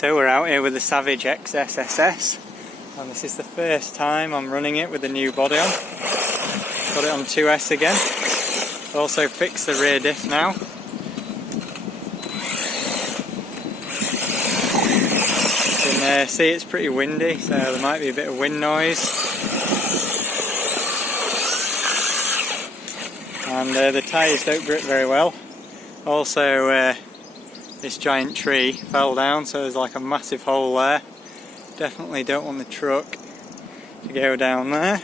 So we're out here with the Savox XSSS, and this is the first time I'm running it with the new body on. Got it on 2S again. Also fixed the rear diff now. You can see it's pretty windy, so there might be a bit of wind noise. And the tyres don't grip very well. Also this giant tree fell down, so there's like a massive hole there. Definitely don't want the truck to go down there.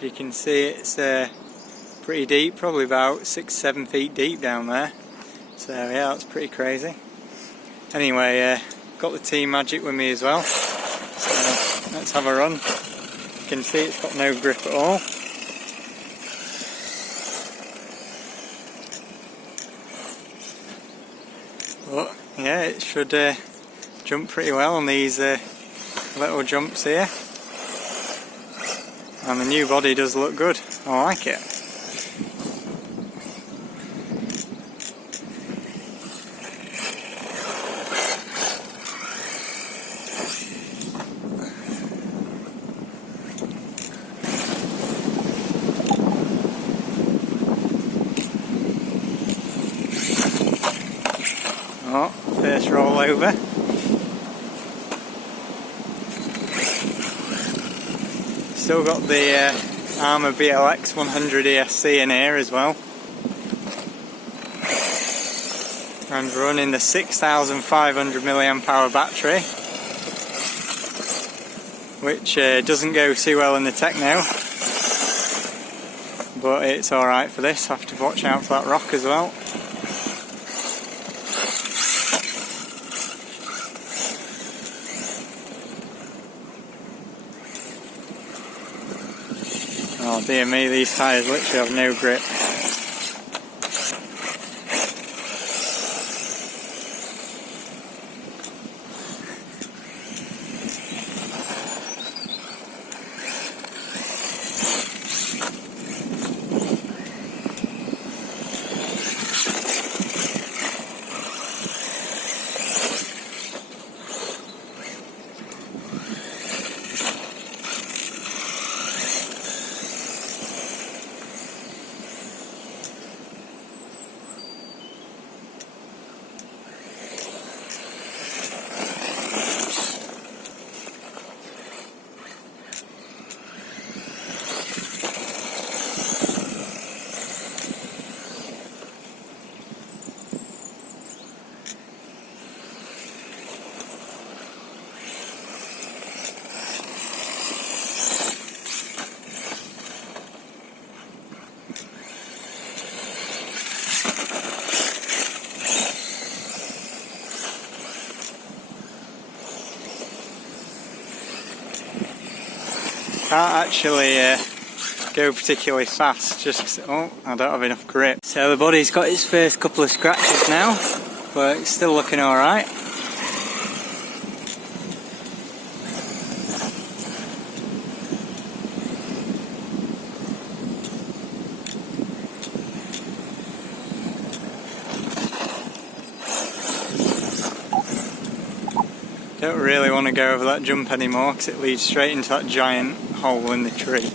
You can see it's pretty deep, probably about 6-7 feet deep down there. So yeah, that's pretty crazy. Anyway, got the Team Magic with me as well. So let's have a run. You can see it's got no grip at all. But yeah, it should jump pretty well on these little jumps here. And the new body does look good. I like it. Oh, first roll over. Still got the Arrma BLX100 ESC in here as well. And running the 6,500 mAh battery, which doesn't go too well in the Techno, but it's alright for this. Have to watch out for that rock as well. Oh dear me, these tyres literally have no grip. Can't actually go particularly fast just 'cause, oh, I don't have enough grip. So the body's got its first couple of scratches now, but it's still looking alright. Don't really want to go over that jump anymore because it leads straight into that giant hole in the tree,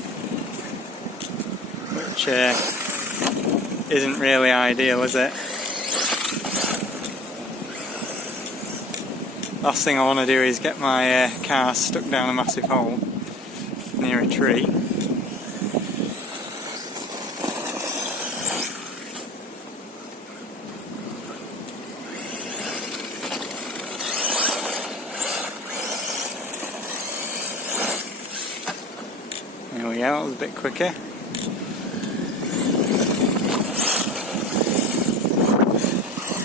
which isn't really ideal, is it? Last thing I want to do is get my car stuck down a massive hole near a tree. There we go, that was a bit quicker.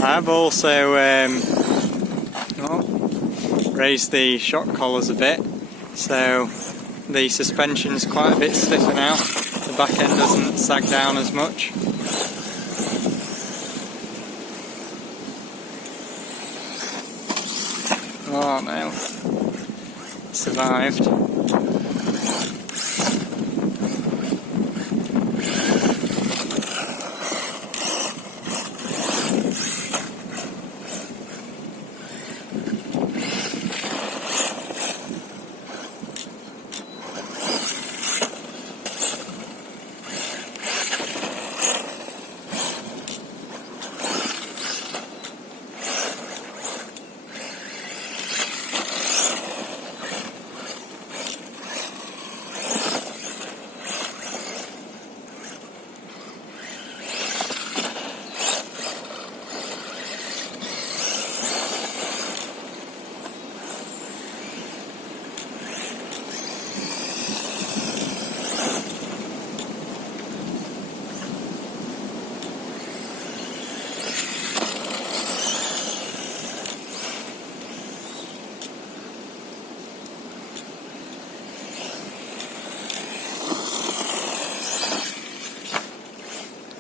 I've also raised the shock collars a bit, so the suspension's quite a bit stiffer now. The back end doesn't sag down as much. Oh no, survived.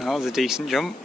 That was a decent jump.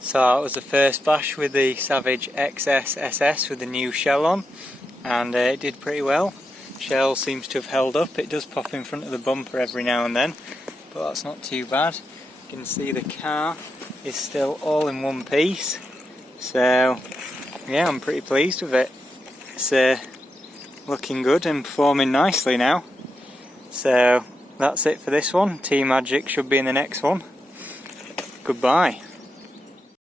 So that was the first bash with the Savage XS SS with the new shell on, and it did pretty well. Shell seems to have held up. It does pop in front of the bumper every now and then, but that's not too bad. You can see the car is still all in one piece, so yeah, I'm pretty pleased with it. It's looking good and performing nicely now. So that's it for this one. T-Magic should be in the next one. Goodbye.